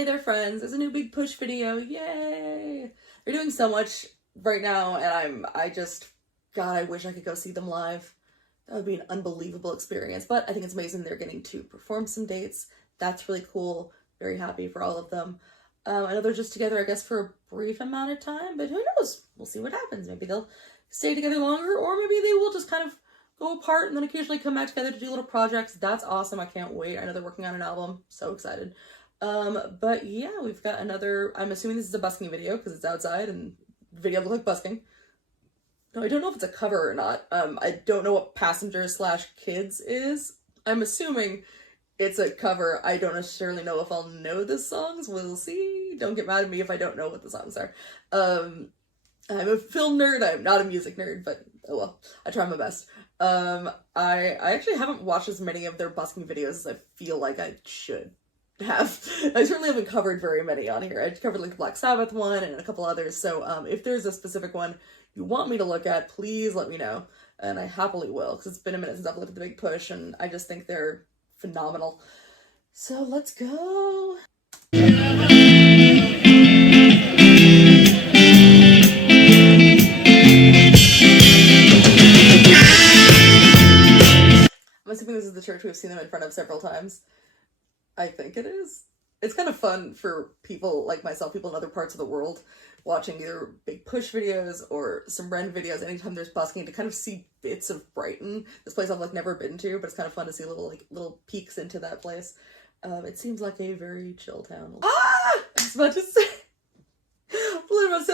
Hey there, friends. There's a new Big Push video. Yay! They're doing so much right now, and God, I wish I could go see them live. That would be an unbelievable experience. But I think it's amazing they're getting to perform some dates. That's really cool. Very happy for all of them. I know they're just together, I guess, for a brief amount of time, but who knows? We'll see what happens. Maybe they'll stay together longer, or maybe they will just kind of go apart and then occasionally come back together to do little projects. That's awesome. I can't wait. I know they're working on an album. So excited. But yeah, we've got another, I'm assuming this is a busking video because it's outside and the video looks like busking. No, I don't know if it's a cover or not. I don't know what Passenger/Kids is. I'm assuming it's a cover. I don't necessarily know if I'll know the songs. We'll see. Don't get mad at me if I don't know what the songs are. I'm a film nerd. I'm not a music nerd, but oh well, I try my best. I actually haven't watched as many of their busking videos as I feel like I should have. I certainly haven't covered very many on here. I covered like the Black Sabbath one and a couple others. So if there's a specific one you want me to look at, please let me know. And I happily will, because it's been a minute since I've looked at the Big Push, and I just think they're phenomenal. So let's go. I'm assuming this is the church we've seen them in front of several times. I think it is. It's kind of fun for people like myself, people in other parts of the world, watching either Big Push videos or some Ren videos anytime there's busking, to kind of see bits of Brighton. This place I've like never been to, but it's kind of fun to see little peeks into that place. It seems like a very chill town. I was about to say,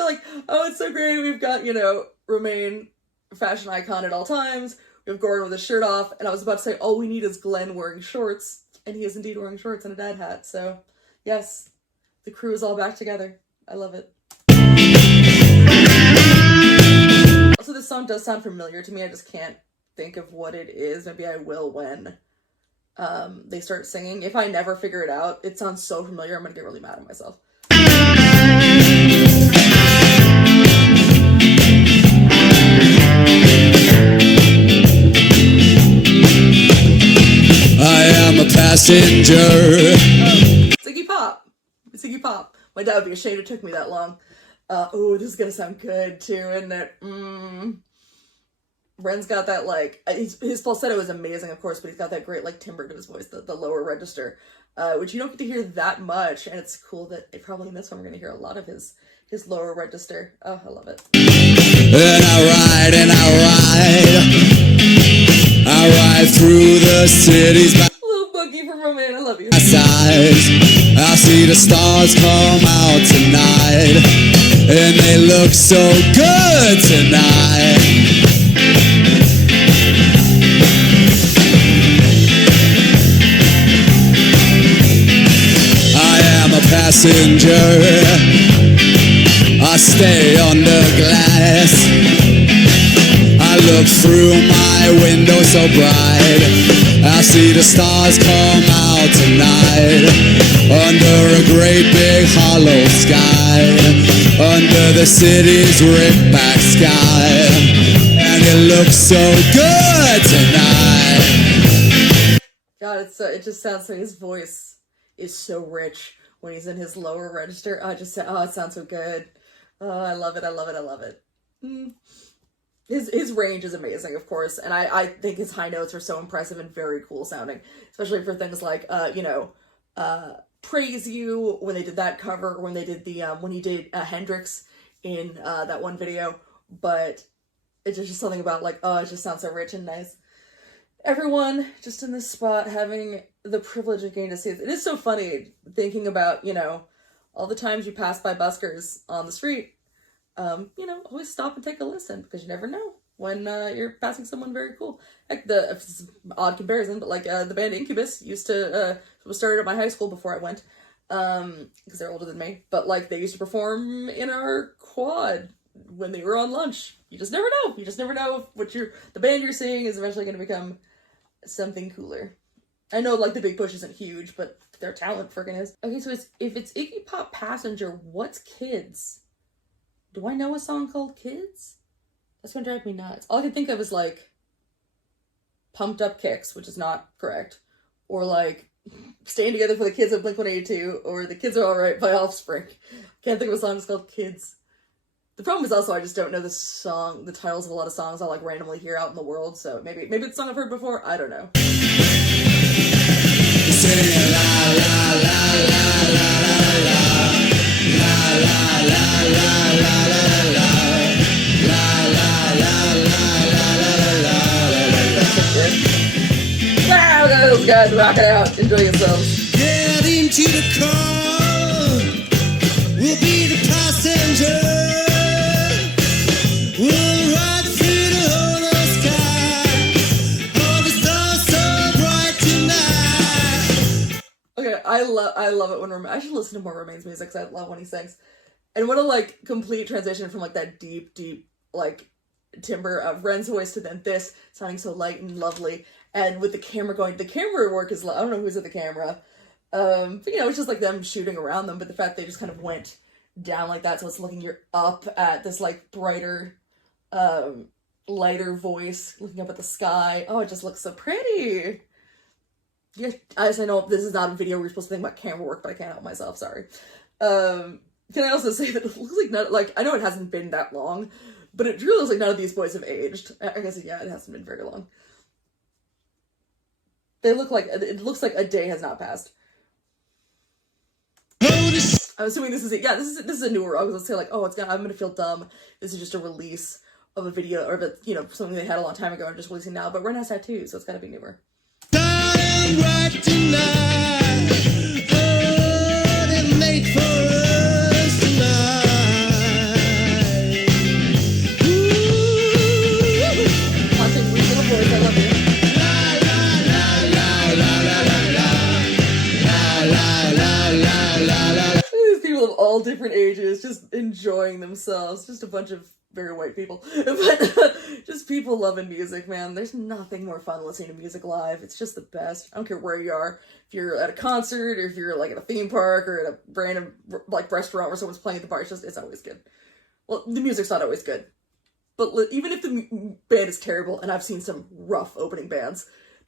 like, oh, it's so great. We've got, Romain, fashion icon at all times. We have Gordon with his shirt off, and I was about to say, all we need is Glenn wearing shorts, and he is indeed wearing shorts and a dad hat. So, yes, the crew is all back together. I love it. Also, this song does sound familiar to me. I just can't think of what it is. Maybe I will when they start singing. If I never figure it out, it sounds so familiar, I'm gonna get really mad at myself. I am a passenger. Iggy Pop. It's Iggy Pop. My dad would be ashamed it took me that long. Oh, this is gonna sound good too, isn't it? Ren's got that, like, his falsetto is amazing, of course, but he's got that great, like, timbre to his voice, the lower register, which you don't get to hear that much, and it's cool that probably in this one we're gonna hear a lot of his lower register. Oh, I love it. And I ride through the city's Little Boogie from Romain, I love you. sides. I see the stars come out tonight, and they look so good tonight. I am a passenger. I stay under glass. I look through my window so bright. I see the stars come out tonight, under a great big hollow sky, under the city's ripped back sky, and it looks so good tonight. God, it just sounds like his voice is so rich when he's in his lower register. It sounds so good. Oh, I love it, I love it, I love it. His range is amazing, of course, and I think his high notes are so impressive and very cool sounding, especially for things like, Praise You, when they did that cover, when they did when he did Hendrix in that one video, but it's just something about, like, oh, it just sounds so rich and nice. Everyone just in this spot having the privilege of getting to see it. It is so funny thinking about, all the times you pass by buskers on the street. Always stop and take a listen, because you never know when you're passing someone very cool. Like it's an odd comparison, but like the band Incubus used to was started at my high school before I went, because they're older than me. But like they used to perform in our quad when they were on lunch. You just never know. You just never know what the band you're seeing is eventually going to become something cooler. I know like the Big Push isn't huge, but their talent freaking is. Okay, so if it's Iggy Pop Passenger, what's Kids? Do I know a song called Kids? That's gonna drive me nuts. All I can think of is like Pumped Up Kicks, which is not correct. Or like Staying Together for the Kids of Blink-182 or The Kids Are Alright by Offspring. Can't think of a song that's called Kids. The problem is also I just don't know the titles of a lot of songs I'll like randomly hear out in the world, so maybe it's a song I've heard before, I don't know. Sing la la la la la la la la la la la la la la Wow, those guys rock it out, enjoy yourselves. Get into the car, we'll be the passenger. We'll ride through the whole sky, all the stars so bright tonight. Okay, I love it when I should listen to more Remains music because I love when he sings. And what a like complete transition from like that deep like timbre of Ren's voice to then this sounding so light and lovely. And with the camera going, the camera work is, I don't know who's at the camera, but you know, it's just like them shooting around them, but the fact they just kind of went down like that, so it's looking you're up at this like brighter, lighter voice, looking up at the sky. Oh, it just looks so pretty. Yeah, I know this is not a video where you're supposed to think about camera work, but I can't help myself, sorry. Can I also say that it looks like I know it hasn't been that long, but it really looks like none of these boys have aged. I guess, yeah, it hasn't been very long. It looks like a day has not passed. I'm assuming this is a newer. I was gonna say like, I'm gonna feel dumb. This is just a release of a video or something they had a long time ago and just releasing now. But Ren has tattoos, so it's gotta be newer. All different ages, just enjoying themselves. Just a bunch of very white people, but just people loving music, man. There's nothing more fun than listening to music live. It's just the best. I don't care where you are. If you're at a concert, or if you're like at a theme park, or at a random like restaurant where someone's playing at the bar, it's always good. Well, the music's not always good, but even if the band is terrible, and I've seen some rough opening bands,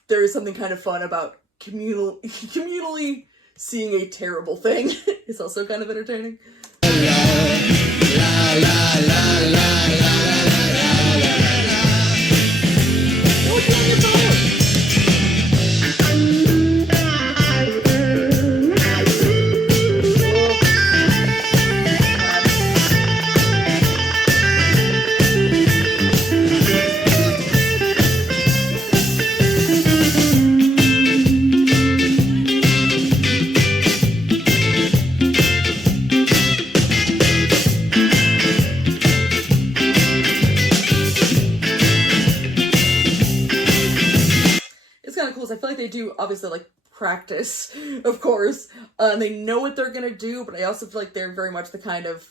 there is something kind of fun about communally seeing a terrible thing. Is also kind of entertaining. I feel like they do obviously like practice, of course, and they know what they're gonna do, but I also feel like they're very much the kind of,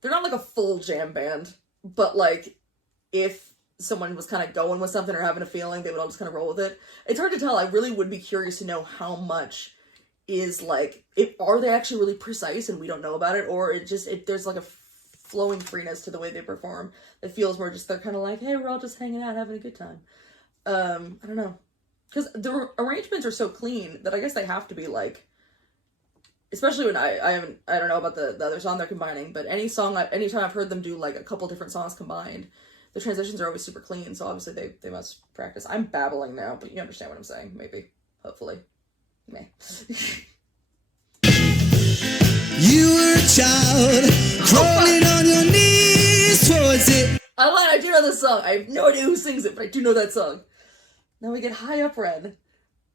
they're not like a full jam band, but like if someone was kind of going with something or having a feeling, they would all just kind of roll with it. It's hard to tell. I really would be curious to know how much is like, are they actually really precise and we don't know about it, or there's like a flowing freeness to the way they perform that feels more just, they're kind of like, hey, we're all just hanging out having a good time. I don't know. Because the arrangements are so clean that I guess they have to be like, especially when I don't know about the other song they're combining, but anytime I've heard them do like a couple different songs combined, the transitions are always super clean, so obviously they must practice. I'm babbling now, but you understand what I'm saying, maybe, hopefully. Meh. You were a child, crawling on your knees towards it. I do know this song. I have no idea who sings it, but I do know that song. Now we get High Up Red.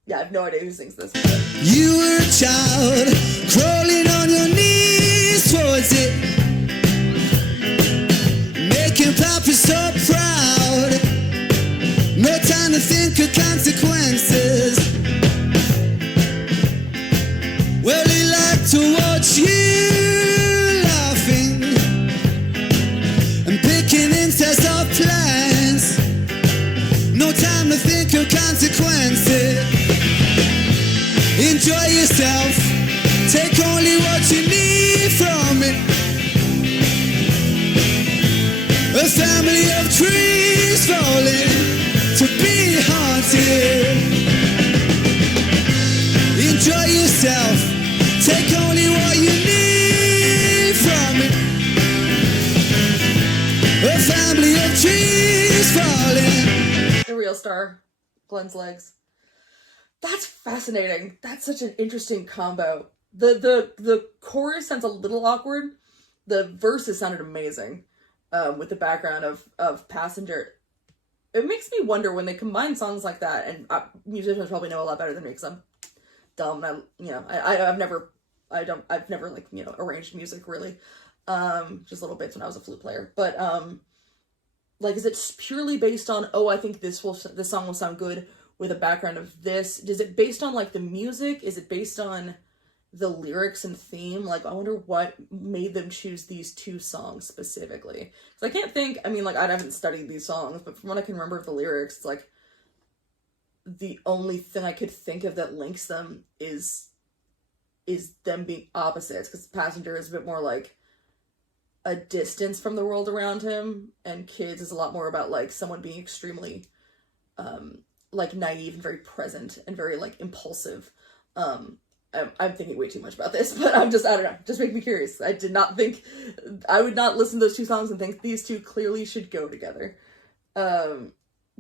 Yeah, I have no idea who sings this. You were a child, crawling on your knees towards it, making Papa so proud. No time to think of consequences. Well, he liked to watch you laughing and picking incest off plans. No time to think of consequences. Enjoy yourself. Take only what you need from it. A family of trees falling to be haunted. co-star, Glenn's legs. That's fascinating. That's such an interesting combo. The chorus sounds a little awkward. The verses sounded amazing, with the background of Passenger. It makes me wonder when they combine songs like that, and musicians probably know a lot better than me because I'm dumb. And I've never like, arranged music really, just little bits when I was a flute player. But like, is it purely based on, oh, I think this song will sound good with a background of this? Is it based on like the music? Is it based on the lyrics and theme? Like, I wonder what made them choose these two songs specifically. Because I can't think, I mean, like, I haven't studied these songs, but from what I can remember of the lyrics, it's like the only thing I could think of that links them is them being opposites, because Passenger is a bit more like a distance from the world around him, and Kids is a lot more about like someone being extremely like naive and very present and very like impulsive. I'm thinking way too much about this, but I don't know, just make me curious. I did not think, I would not listen to those two songs and think these two clearly should go together. Like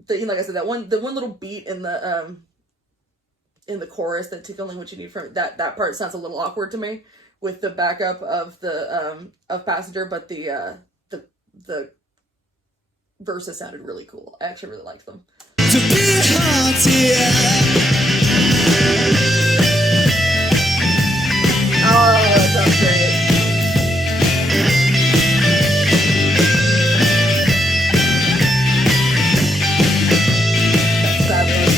I said, the one little beat in the chorus, that "Take Only What You Need" from that part sounds a little awkward to me with the backup of the of Passenger, but the verses sounded really cool. I actually really liked them. To be haunted. Oh, that sounds great. That's fabulous.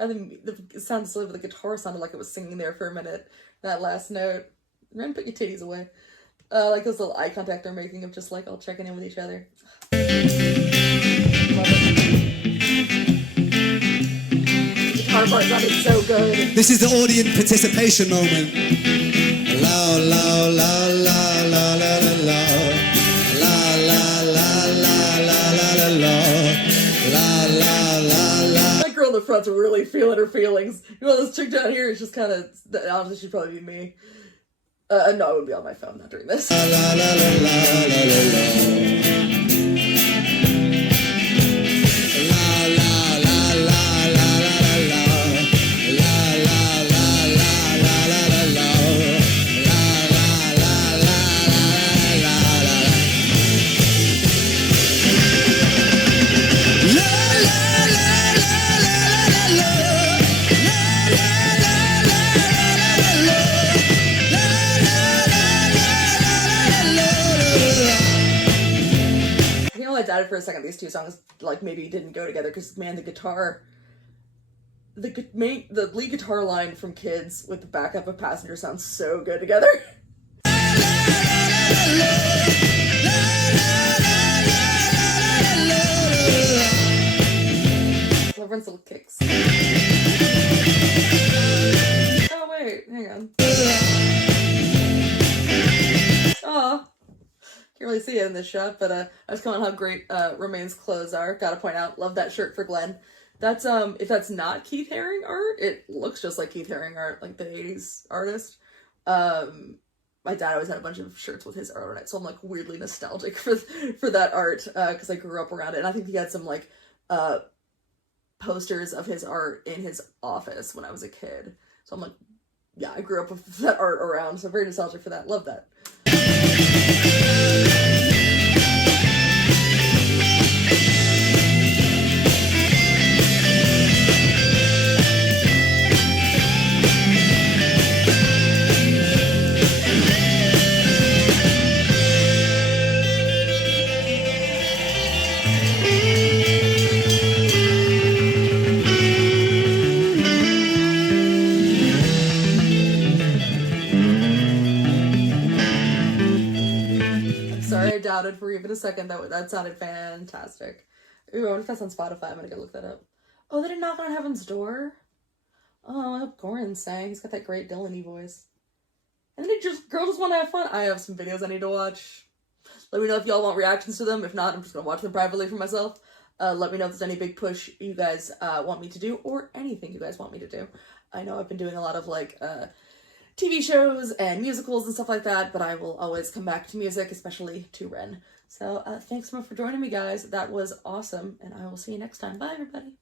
I think it sounds silly, but the guitar sounded like it was singing there for a minute. That last note. Run, put your titties away. Like this little eye contact they're making of just like all checking in with each other. Love it. The guitar part sounded so good. This is the audience participation moment. La la la la la la la la la la la la la la la. That girl in the front's really feeling her feelings. You know, this chick down here is just kind of, honestly, she'd probably be me. No, I would be on my phone, not during this. La la la la la la la. I doubted for a second these two songs like maybe didn't go together, because man, the lead guitar line from Kids with the backup of Passenger sounds so good together. Everyone's little kicks. Oh wait, hang on. Aw. Can't really see it in this shot, but I was calling how great Romain's clothes are. Gotta point out, love that shirt for Glenn. That's if that's not Keith Haring art, it looks just like Keith Haring art, like the 80s artist. My dad always had a bunch of shirts with his art on it, so I'm like weirdly nostalgic for that art, because I grew up around it. And I think he had some like posters of his art in his office when I was a kid. So I'm like, yeah, I grew up with that art around, so very nostalgic for that. Love that. I doubted for even a second that sounded fantastic. Ooh, I wonder if that's on Spotify. I'm gonna go look that up. Oh, they did Knock on Heaven's Door? Oh, I hope Goran sang. He's got that great Dylan-y voice. And they girls just want to have fun. I have some videos I need to watch. Let me know if y'all want reactions to them. If not, I'm just gonna watch them privately for myself. Let me know if there's any big push you guys want me to do, or anything you guys want me to do. I know I've been doing a lot of like TV shows and musicals and stuff like that, but I will always come back to music, especially to Ren. So thanks so much for joining me, guys. That was awesome, and I will see you next time. Bye, everybody.